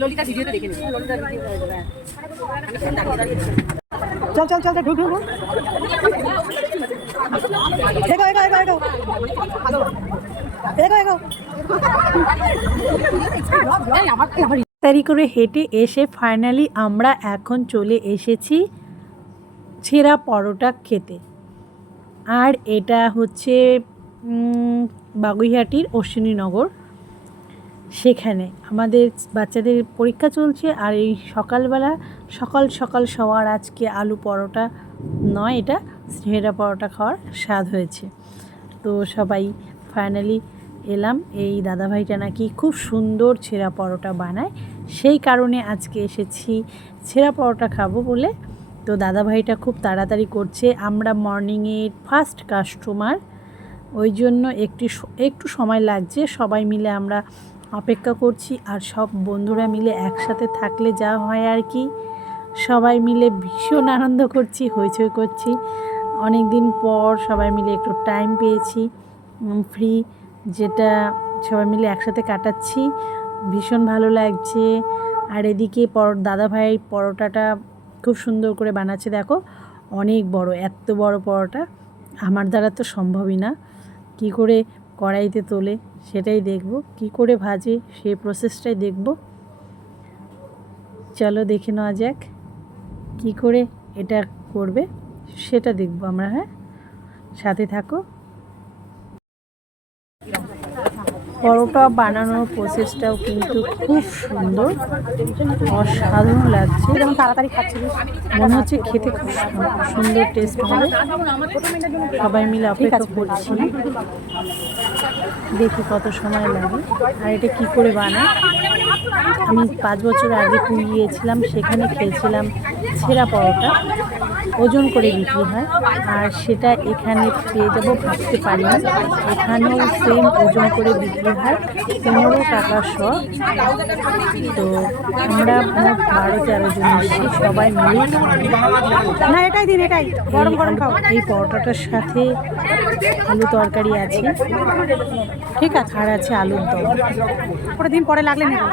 ললিতা ভিডিওতে দেখে নিবি। চল চল চল ঢুক ঢুক এগো এগো এগো এগো এগো এগো তাড়াতাড়ি করে হেঁটে এসে ফাইনালি আমরা এখন চলে এসেছি ছেঁড়া পরোটা খেতে। আর এটা হচ্ছে বাগুইহাটির অশ্বিনীনগর, সেখানে আমাদের বাচ্চাদের পরীক্ষা চলছে। আর এই সকালবেলা সকাল সকাল সবার আজকে আলু পরোটা নয়, এটা ছেঁড়া পরোটা খাওয়ার স্বাদ হয়েছে। তো সবাই ফাইনালি এলাম। এই দাদাভাইটা নাকি খুব সুন্দর ছেঁড়া পরোটা বানায়, সেই কারণে আজকে এসেছি ছেঁড়া পরোটা খাবো বলে। তো দাদাভাইটা খুব তাড়াতাড়ি করছে, আমরা মর্নিংয়ের ফার্স্ট কাস্টমার, ওই জন্য একটু সময় লাগছে। সবাই মিলে আমরা অপেক্ষা করছি। আর সব বন্ধুরা মিলে একসাথে থাকলে যা হয় আর কি, সবাই মিলে ভীষণ আনন্দ করছি, হইচই করছি। অনেক দিন পর সবাই মিলে একটু টাইম পেয়েছি ফ্রি, যেটা সবাই মিলে একসাথে কাটাচ্ছি, ভীষণ ভালো লাগছে। আর এদিকে দাদাভাই পরোটাটা খুব সুন্দর করে বানাচ্ছে, দেখো অনেক বড়, এত বড় পরোটা আমার দ্বারা তো সম্ভবই না। কি করে কড়াইতে তোলে সেটাই দেখব, কি করে ভাজে সেই প্রসেসটাই দেখব। চলো দেখে নেওয়া যাক কী করে এটা করবে, সেটা দেখব আমরা। হ্যাঁ, সাথে থাকো। পরোটা বানানোর প্রসেসটাও কিন্তু খুব সুন্দর, অসাধারণ লাগছে। যেমন তাড়াতাড়ি খাচ্ছি, মনে হচ্ছে খেতে খুব সুন্দর টেস্ট হবে। সবাই মিলে অপেক্ষা করছি, দেখি কত সময় লাগে আর এটা কি করে বানায়। আমি 5 বছর আগে পুরী গিয়েছিলাম, সেখানে খেয়েছিলাম ছেঁড়া পরোটা, ওজন করে বিক্রি হয়। আর সেটা এখানে পেয়ে যাবো ভাবতে পারিনি, এখানেও সেম ওজন করে বিক্রি হয়, 15 টাকা শ। তো আমরা মোট 12-13 জন এসেছি, সবাই মিলে। না এটাই দিন, এটাই গরম গরম খাও। এই পরোটাটার সাথে আলু তরকারি আছে, ঠিক আছে, আর আছে আলুর দম। পরে দিন পরে লাগলে নেব।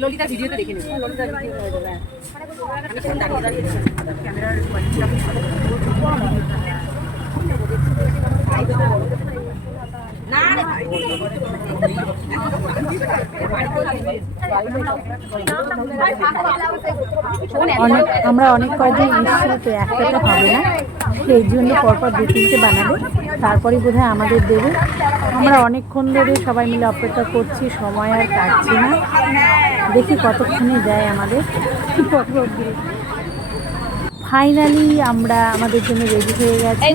ললিতা ভিডিওতে দেখে নেবি। আমরা অনেক কয়দিন এসেছি, তো একটাতে হবে না, সেই জন্য পরপর 2-3টে বানাবে, তারপরেই বোধহয় আমাদের দেবে। আমরা অনেকক্ষণ ধরে সবাই মিলে অপেক্ষা করছি, সময় আর কাটছি না, দেখি কতক্ষণে দেয় আমাদের। ফাইনালি আমরা আমাদের জন্য রেডি হয়ে গেছে,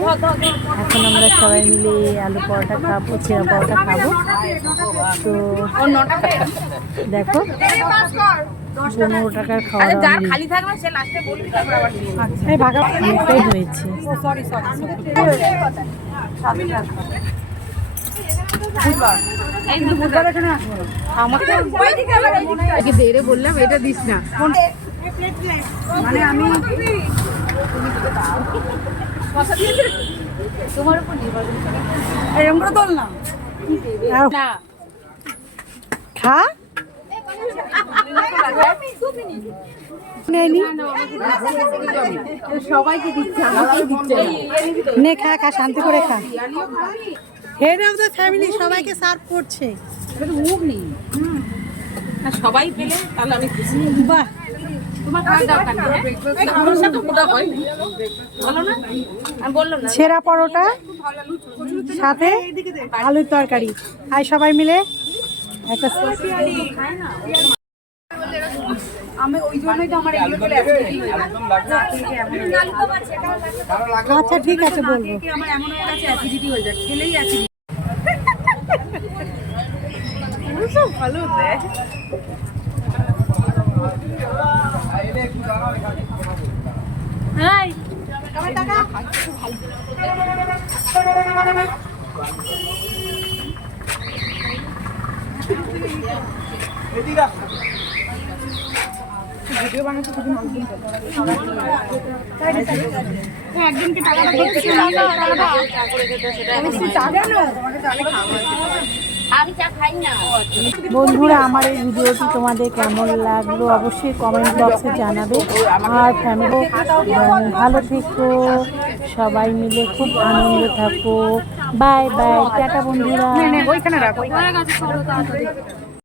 এখন আমরা সবাই মিলে আলু পরোটা খাবো, ছেঁড়া পরোটা খাবো। তো দেখো 15 টাকার খাওয়া ভাগা অনেকটাই হয়েছে। আমাকে দেরে বললাম এটা দিস না, মানে আমি তোমার উপর নির্ভর এরকম করে তোল না, খা সবাইকে দিচ্ছে, আমাকে দিচ্ছে নে, খা খা, শান্তি করে খা। হেড অফ দ্য ফ্যামিলি সবাইকে সার্ভ করছে, মুখ নেই। আর সবাই পেলে তাহলে আমি খুশি। বাহ, তোমার খাওয়ার দরকার নেই আমার সাথে মোটা হয় ভালো না আমি বললাম না ছেঁড়া পরোটা সাথে আলুর তরকারি আর সবাই মিলে একটা আমি ওই জন্যই তো আমার এগুলো করে অ্যাসিডিটি হয়ে যায় আচ্ছা ঠিক আছে বলবো আমার এমন হয়ে গেছে অ্যাসিডিটি হয়ে যায় খেলেই অ্যাসিডিটি ভালো দেয় হাই আমার টাকা ভিডিও বানাতে খুবই মজবুত একজনকে টাকাটা বলছি আমি চা খাই না বন্ধুরা আমার এই ভিডিওটি তোমাদের কেমন লাগলো অবশ্যই কমেন্ট বক্সে জানাবে আর ফ্যামিলি ভালো থেকো সবাই মিলে খুব আনন্দে থাকো বাই বাই টাটা বন্ধুরা ওইখানে রাখো